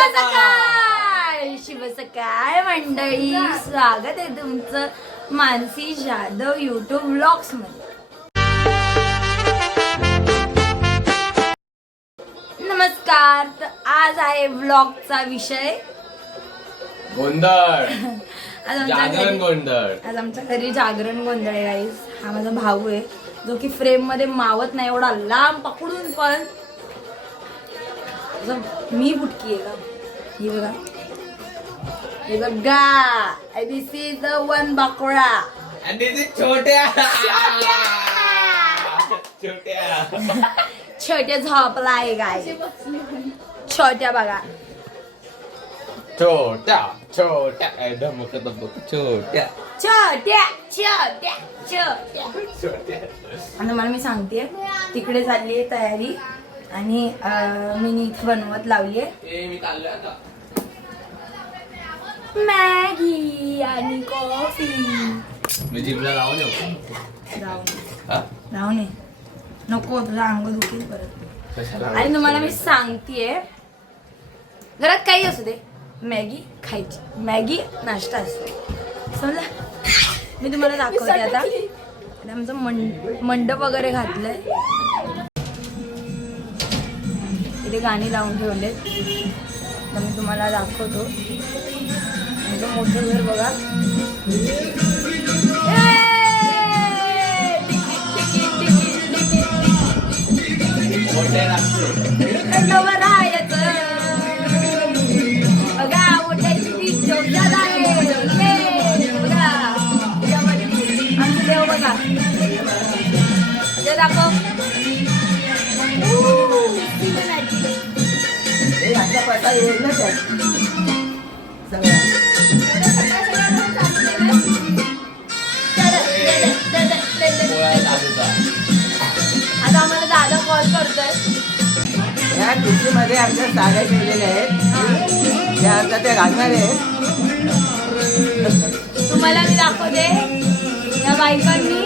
सकाळ शुभ सकाळ मंडळी, स्वागत आहे तुमचं मानसी जाधव युट्यूब व्लॉग्स मध्ये. नमस्कार. तर आज आहे व्लॉगचा विषय गोंधळ. जागरण गोंधळ. आज आमच्या घरी जागरण गोंधळ आहे गाईस. हा माझा भाऊ आहे जो की फ्रेम मध्ये मावत नाही एवढा लांब पकडून, पण मी बुटकी आहे का ही बघा, हे बघा. दिस इज द वन बकरा And this is छोट्या छोट्या छोट्या झोपला आहे गाय. छोट्या बघा, छोट्या छोट्या धमक धमक छोट्या छोट्या छोट्या छोट्या. छोट्या. आणि मला मी सांगते तिकडे चालली आहे तयारी आणि मी इथे बनवत लावली आहे मी चाललोय आता. मॅगी आणि कॉफी. मी जिमला जाऊन येऊ. राहू नये, नको तुझं अंग दुखेल परत. कशाला? आणि तुम्हाला मी सांगतेय घरात काही असू दे मॅगी खायची. मॅगी नाश्ता असतो समजा. मी तुम्हाला दाखवते आता. आमचं मंडप वगैरे घातलंय, इथे गाणी लावून ठेवले. तर मी तुम्हाला दाखवतो. आमचं मोठं घर बघा. बघा मोठ्याची ती जोरदार आहे. बघा आमचं देव बघा, ते दाखव. आता आम्हाला दादा कॉल करतोय. या खुशीमध्ये आमच्या साड्या ठेवलेल्या आहेत, त्या आता त्या घालणार आहेत. तुम्हाला मी दाखवते या बायकांनी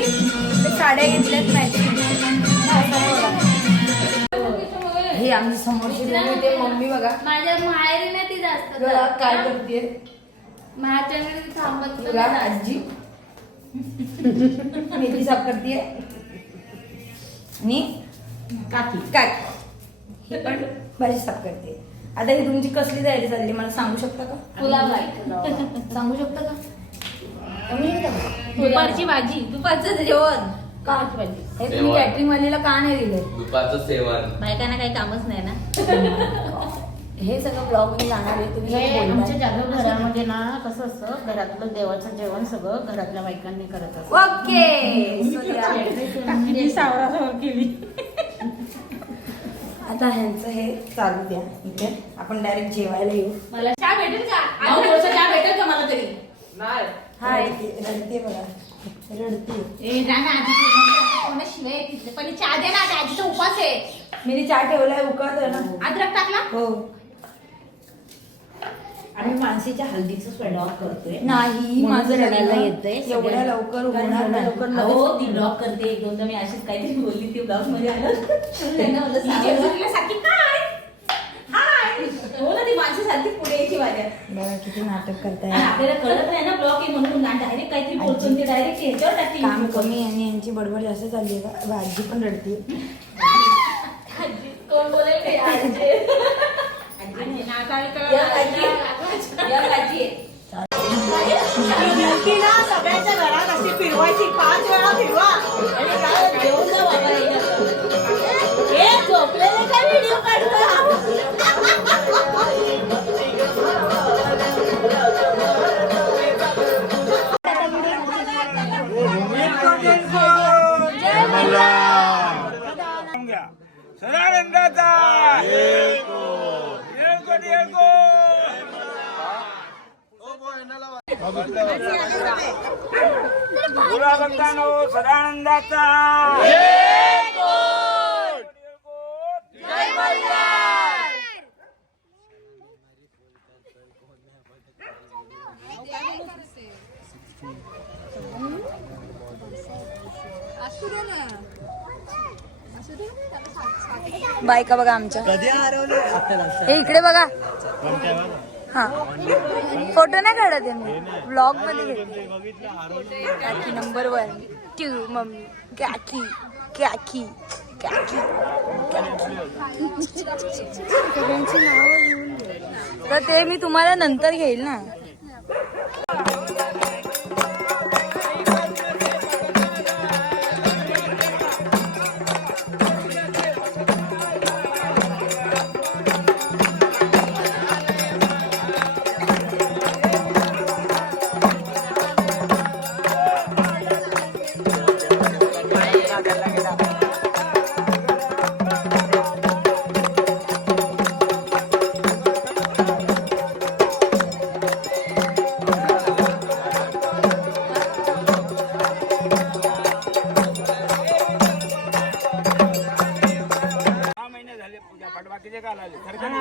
ते साड्या घेतल्यात मॅचिंग. हे आमची समोरची रूम, ते मम्मी बघा माझ्या माहेरी नाही ती जास्त बघा काय करते. माझ्या थांबत बघा आजी मेथी साफ करते आणि काकी काय ही पण भाजी साफ करते. आता ही तुमची कसली तयारी चालली मला सांगू शकता का? पुलाव सांगू शकता का? दुपारची भाजी, दुपारचं जेवण का भाजी. हे तुम्ही कॅटरिंग वालीला का नाही दिले? दुपारचं सेवन. बायकांना काही कामच नाही ना. हे सगळं ब्लॉग मध्ये जाणार आहे. तुम्ही हे बोलताय. आमच्या जाधव घरामध्ये ना कसं असतं, घरातलं देवाचं जेवण सगळं घरातल्या बायकांनी करत असतं. ओके. सावरासावर केली. आता ह्यांचं हे चालू द्या. इथे आपण डायरेक्ट जेवायला येऊ. मला चहा भेटेल का? चहा भेटेल का मला तरी? हा रडते बघा, रडते. ए जा ना आधी कोणा शिवाय तिथे पण चहा दे ना, आता आजीचा उपास आहे. मी चहा ठेवलाय उकळतोय ना. अद्रक टाकला हो. आम्ही मानसीच्या हल्दीचा स्वयंपाक करतोय. नाही माझं रडायला लग्न येतंय. एवढ्या लवकर होणार नाही. हो, ती ब्लॉग करते. एक दोनदा मी अशीच काहीतरी बोलली, ती ब्लॉग मध्ये आलं. त्यांना म्हणलं, सांगितलं. सारखी काय हो ना, ती माणसासारखी पुढे यायची माझ्या. बघा किती नाटक करताय. आणि आपल्याला कळत नाही ना ब्लॉग आहे म्हणून, डायरेक्ट काहीतरी बोलतो, ते डायरेक्ट ह्याच्यावर टाकते. काम कमी आणि यांची बडबड जास्त चालली आहे का? आजी पण रडते. कोण बोलेल काही आजी सगळ्यांच्या घरात अशी फिरवायची, 5 वेळा फिरवा आणि काय घेऊन जा बाबा. हे झोपलेले काय व्हिडिओ सदानंदाचा बायका बघा आमच्या. हे इकडे बघा, हा फोटो नाही काढत आहे मी ब्लॉग मध्ये घेते काकी नंबर 1 2 मम्मी काकी काकी काकी सगळ्यांची नावं घेऊन घे. तर ते मी तुम्हाला नंतर घेईल ना. बाकीचे काल आले सरकारी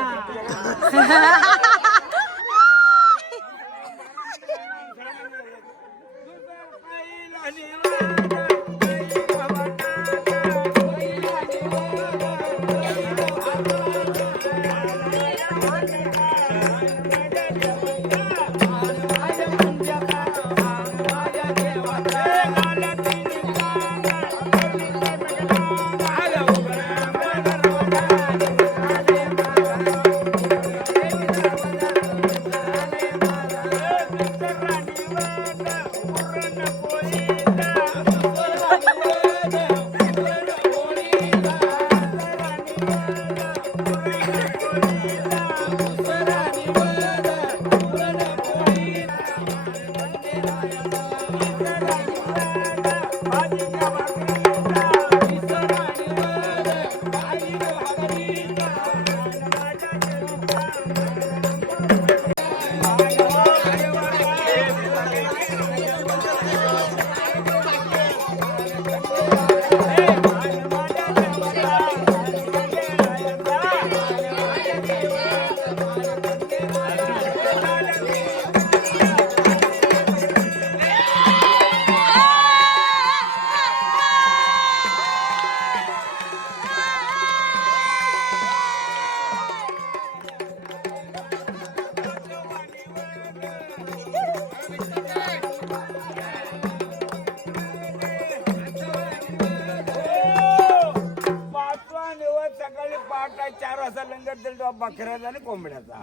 सकाळी पहाटे 4 वाजता लंगर दिल बकऱ्याचा आणि कोंबड्याचा.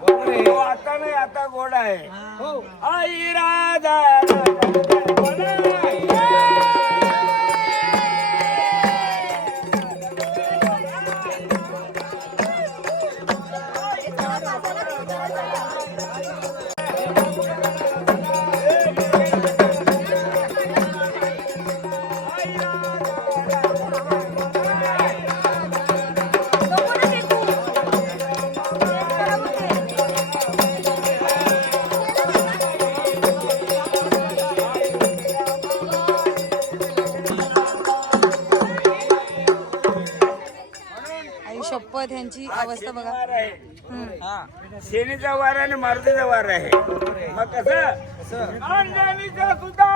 आता नाही आता गोड आहे. आई राजा शपथ ह्यांची अवस्था बघा. शेनीचा वार आणि मारुतीचा वार आहे. मग कसं अंजनीचं सुद्धा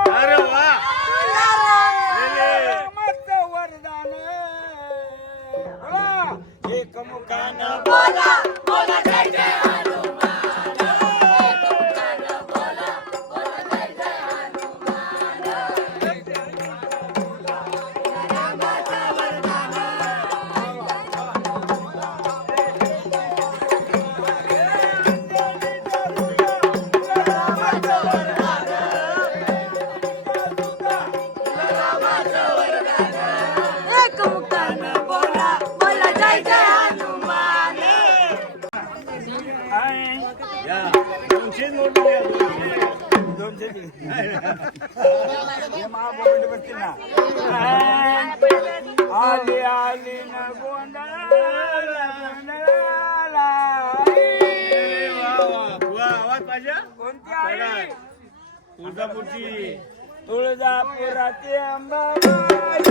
रामाचं वरदान एकमुखानं बोला बोला जय जय आली आली न गोंधळाला कोणती आई तुळजापूरची तुळजापुराची अंबाबाई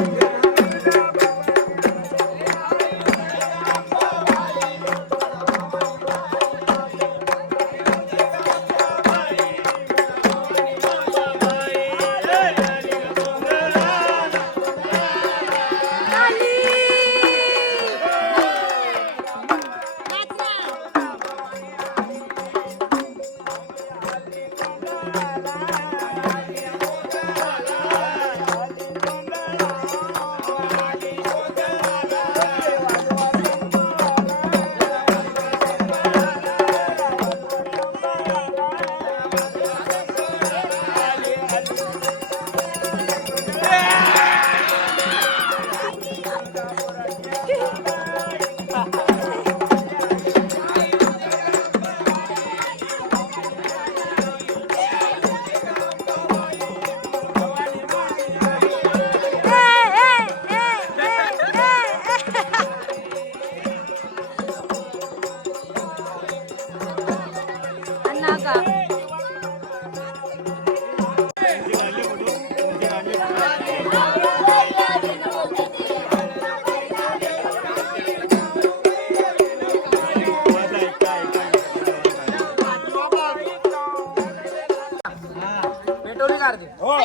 नकार दे. हो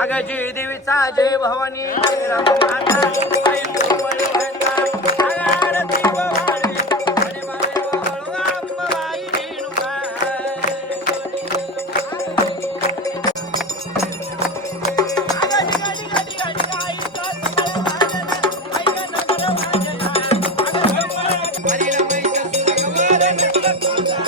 अगं जी देवीचा जय भवानी जय राममाता, जय गोवळवंता, अगं आरती भवानी, आणि माय वळवा अंबाबाई रेणुका. अगं डिगा डिगा डिगा डिगा आईचा सगळं वाजन, ऐका नगर वाजन, अगं संबळ हरी रमाईचा सुरगवार नटलं तुझा.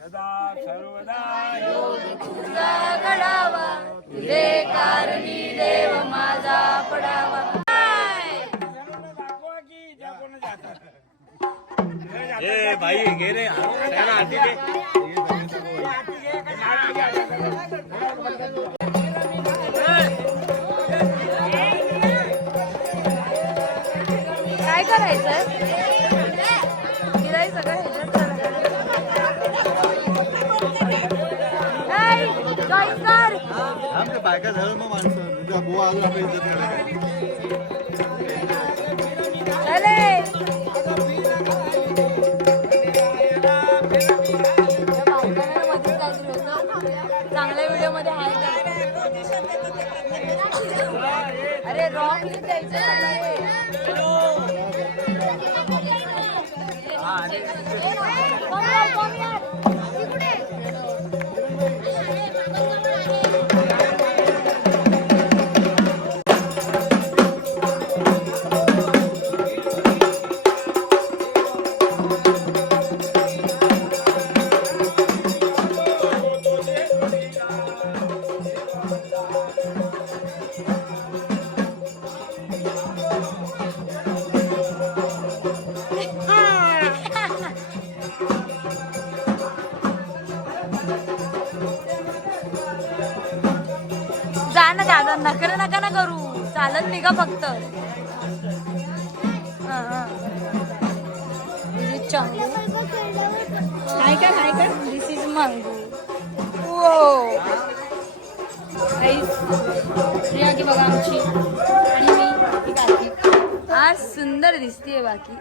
सदा सर्वदा तुझा घडावा तुझे कारणी देव माझा पडावा. सर्वांना दाखवा की ज्या कोण जातात भाई घे रे हाती दे. काय करायचं गिराई सगळं ह्याच्यात जॉईन कर. आमच्या बायका झालं मग माणसं तुझ्या बुवा अजून आपल्या इज्जत करायला. चले चांगल्या व्हिडिओ मध्ये आहे का? अरे रॉक द्यायचं जा ना दादा, नकर नका ना करू, चालत निघा फक्त. दिस इज मांगू. प्रिया की बघा आमची आणि मी ही कार्तिक. आज सुंदर दिसतीये बाकी.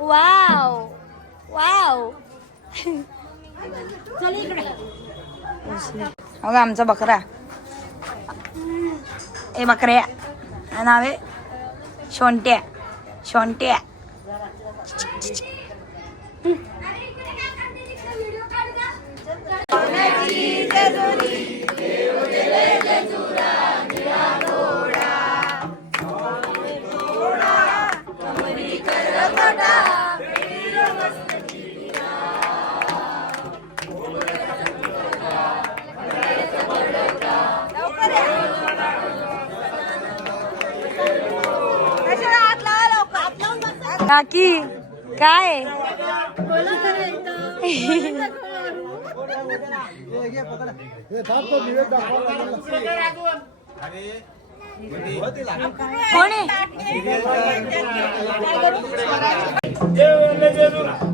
Wow wow. चल इकडे. अगं आमचा बकरा ए बकऱ्या नाव आहे शोंट्या. शोंट्या काकी काय कोण आहे?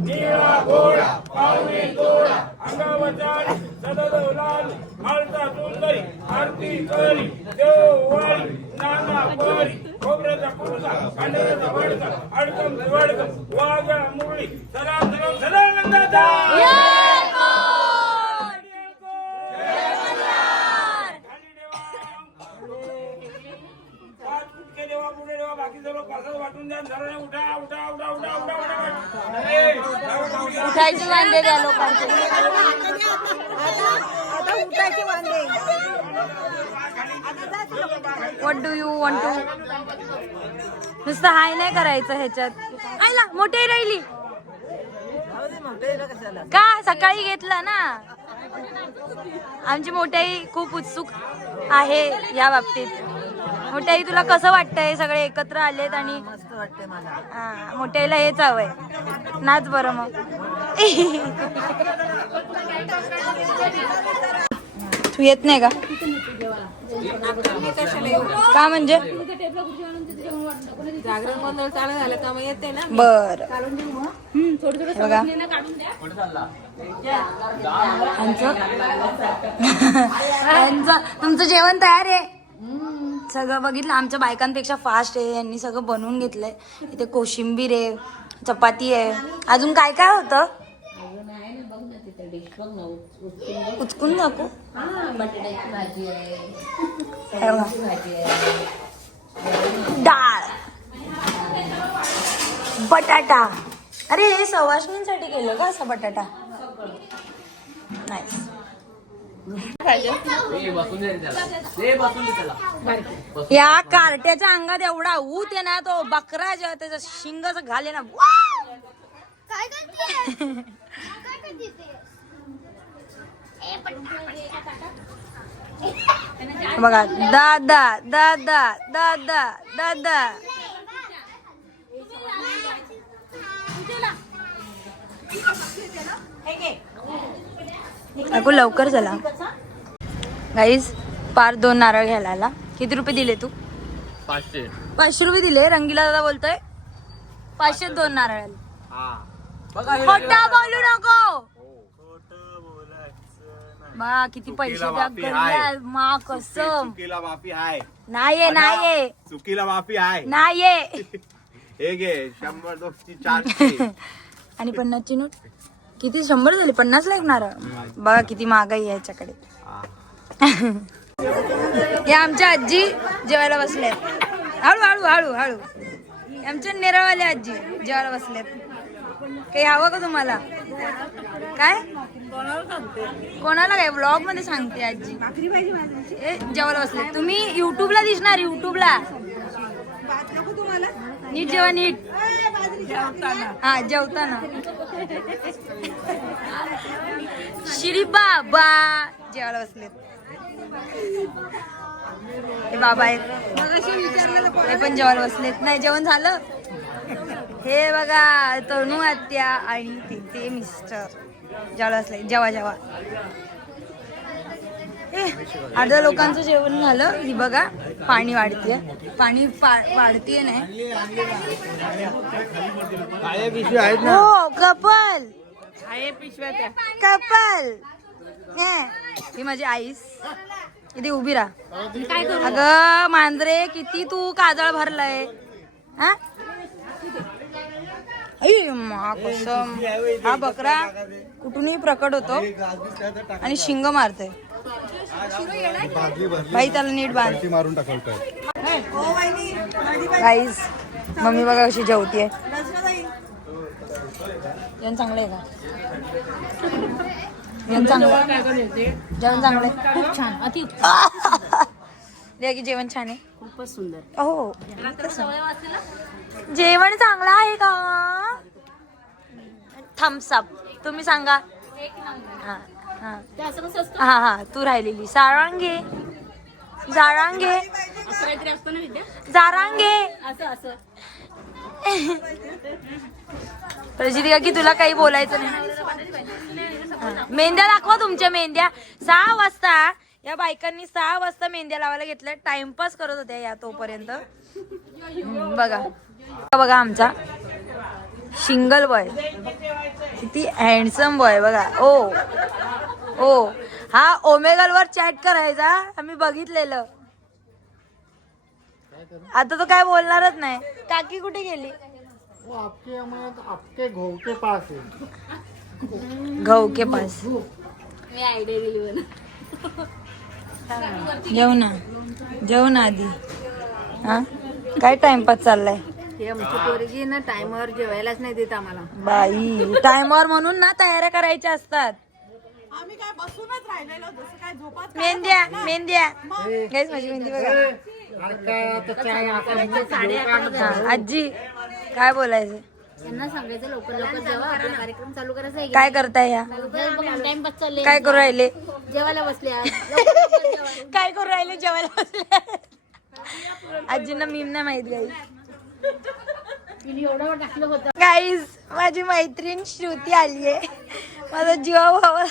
निळा घोडा पावणे तोडा अंगावरचा सदल लाल माळता सुंदरी आरती करी देववाळी नाना परी खोबऱ्याचा कुडका कांड्याचा वडका अडकम वडकम वाघा मुरळी सदा सदा सदानंदाचा बाकी सर्व प्रसाद वाटून द्या. उठा उठा उठा उठा उठा उठा उठायचे वांदे द्या लोकांचे. आता उठायचे वांदे. What do you want to. नुसतं हाय नाही करायचं ह्याच्यात. आयला मोठी राहिली का सकाळी घेतला ना. आमची मोठ्याई खूप उत्सुक आहे या बाबतीत. मोठ्याई तुला कसं वाटतंय सगळे एकत्र आलेत आणि मस्त वाटते मला. हा मोठ्याईला हेच हवंय. नाच बरं मग. तू येत नाही का. का म्हणजे जागरण गोंधळ चालू झालं का मग येते ना. बर बघा तुमचं जेवण तयार आहे. सगळं बघितलं आमच्या बायकांपेक्षा फास्ट आहे. यांनी सगळं बनवून घेतलंय. इथे कोशिंबीर आहे, चपाती आहे, अजून काय काय होतं उचकून दाखवू. डाळ, बटाटा. अरे हे सवाष्णींसाठी केलं का असा बटाटा. नाही या कार्ट्याच्या अंगात एवढा ऊत आहे ना. तो बकरा जेव्हा त्याचा शिंगाचं घाले ना. बघा दादा दादा दादा दादा. अगो लवकर चला गाईज. पार 2 नारळ घ्यायला आला. किती रुपये दिले तू. 500 रुपये दिले. रंगीला दादा बोलतोय 500 2 नारळ. खोटा बोलू नको. बा किती पैसे द्या मा कसम. चुकीला माफी आहे. नाहीये नाहीये चुकीला माफी आहे. नाहीये. हे घे 100 दोस्ती 4. आणि 50ची नोट किती 100 झाली 50 लागणार. बघा किती महागाई आहे याच्याकडे. हे आमच्या आजी जेवायला बसल्यात. हळू हळू हळू हळू. आमच्या नेरळवाले आजी जेवायला बसल्यात. काही हवं का तुम्हाला. काय कोणाला काय ब्लॉग मध्ये सांगते आजी. जेवायला बसले. तुम्ही युट्यूबला दिसणार. युट्यूबला नीट जेवा नीट. हा जेवताना. श्री बाबा जेवायला बसलेत. हे बाबा आहेत. हे पण जेवायला बसलेत. नाही जेवण झालं. हे बघा तनू आत्या आणि तिथे मिस्टर जेवायला बसले. जेवा जेवा. अर्ध्या लोकांचं जेवण झालं. ही बघा पाणी वाढते. पाणी वाढते नाही. हो कपल कपल. ही माझी आईस इथे उभी राहा. अगं मांजरे किती तू काजळ भरलाय. हा हा बकरा कुठूनही प्रकट होतो आणि शिंग मारतोय. बाई त्याला नीट बांध. मारून टाकवतोय. गाईज मम्मी बघा कशी जेवतीये. जेवण चांगलं आहे का. जेवण चांगलं खूप छान अति की जेवण छान आहे. खूपच सुंदर. हो जेवण चांगलं आहे का. थम्सअप तुम्ही सांगा. हा हा ते असं कसं असतं. हा हा तू राहिलेली सारांगे जारांगे असं काहीतरी असतं ना विद्या. जारांगे. असं असं प्रजिती का की तुला काही बोलायचं नाही. मेंद्या दाखवा तुमच्या मेंद्या. 6 वाजता या बायकांनी 6 वाजता मेंद्या लावायला घेतल्या. टाइमपास करत होत्या या तोपर्यंत. बघा बघा आमचा सिंगल बॉय किती हँडसम बॉय बघा. ओ ओ हा ओमेगल वर चॅट करायचा. आम्ही बघितलेलं. आता तो काय बोलणारच नाही. काकी कुठे गेली. आपके घोव के पास है. घाऊ के पास. मी आयडिया दिली मला. जेव ना जेव ना आधी. हा काय टाइमपास चाललाय. ही आमची पोरगी ना टाइमवर जेवायलाच नाही देत आम्हाला. बाई टाइमवर म्हणून ना तयाऱ्या करायच्या असतात. आम्ही काय बसूनच राहिलेलो जसं काय झोपात मेहंद्या गाईस माझी मेहंदी बघा. हा, आजी काय बोलायचं? त्यांना सांगायचं लवकर लवकर जेवा, आपला कार्यक्रम चालू करायचा आहे. काय करताय या? टाइम बस चालले, काय करू राहिले? जेवायला बसले आज. लवकर लवकर जेवा. काय करू राहिले? जेवायला बसले. आजींना मीम नाही माहित गाईस. तिने एवढं टाकलं होतं. गाईज माझी मैत्रीण श्रुती आलीये. माझा जीवा भावा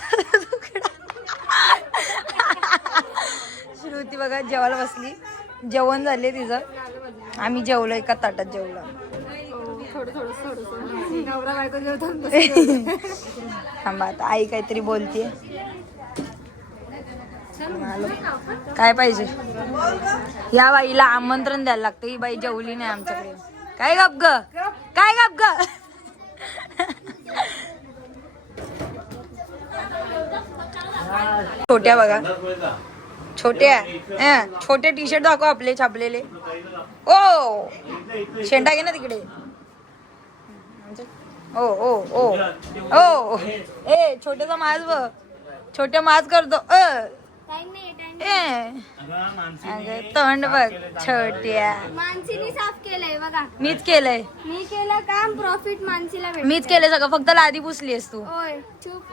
श्रुती बघा जेवायला बसली. जेवण झाले तिचं. आम्ही जेवलो एका ताटात जेवलो. नवरा बायको जेवतो. थांबा आता आई काहीतरी बोलतीये. काय पाहिजे? या बाईला आमंत्रण द्यायला लागतं. ही बाई जेवली नाही आमच्याकडे. काय गप ग? काय गप ग? छोट्या बघा छोट्या छोटे टी शर्ट दाखव आपले छापलेले. ओ शेंडा घे ना तिकडे. ओ ओ ओ ओ ए छोट्याचा माज बघ. छोट्या माज करतो. टाइम नाही, टाइम अगं तोंड बघ छोट्या. मानसीने साफ केलंय बघा. मीच केलंय. मी केलं काम, प्रॉफिट मानसीला भेटतं. मीच केलंय सगळं. फक्त लादी पुसलीस तू. ओय चुप.